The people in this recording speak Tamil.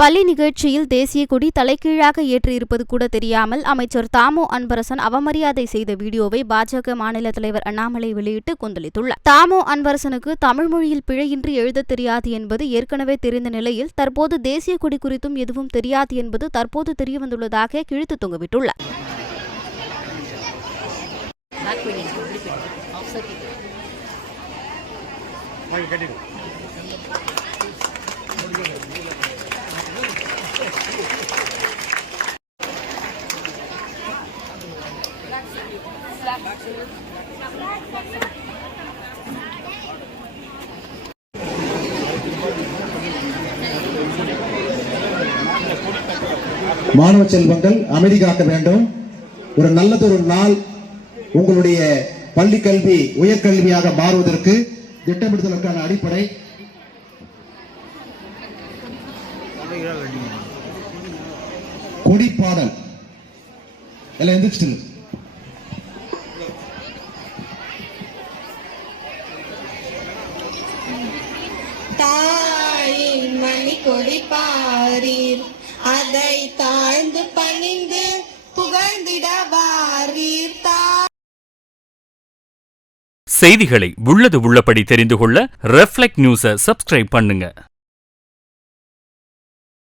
பள்ளி நிகழ்ச்சியில் தேசிய கொடி தலைகீழாக ஏற்றியிருப்பது கூட தெரியாமல் அமைச்சர் தாமோ அன்பரசன் அவமரியாதை செய்த வீடியோவை பாஜக மாநில தலைவர் அண்ணாமலை வெளியிட்டு கொந்தளித்துள்ளார். தாமோ அன்பரசனுக்கு தமிழ் மொழியில் பிழையின்றி எழுதத் தெரியாது என்பது ஏற்கனவே தெரிந்த நிலையில் தற்போது தேசிய கொடி குறித்தும் எதுவும் தெரியாது என்பது தற்போது தெரியவந்துள்ளதாக கிழித்து தொங்கவிட்டுள்ளார். மாணவ செல்வங்கள் அமைதி காக்க வேண்டும். ஒரு நல்லதொரு நாள் உங்களுடைய பள்ளி கல்வி உயர்கல்வியாக மாறுவதற்கு திட்டமிடுதலுக்கான அடிப்படை கொடிப்பாடல் எல்லாம் எந்திரிச்சிட்டு தாயின் மணி கொடி பாரீர், அதை தாழ்ந்து பணிந்து புகழ்ந்திட வாரீர். செய்திகளை உள்ளது உள்ளபடி தெரிந்து கொள்ள ரெஃப்ளெக்ட் நியூஸை சப்ஸ்கிரைப் பண்ணுங்க.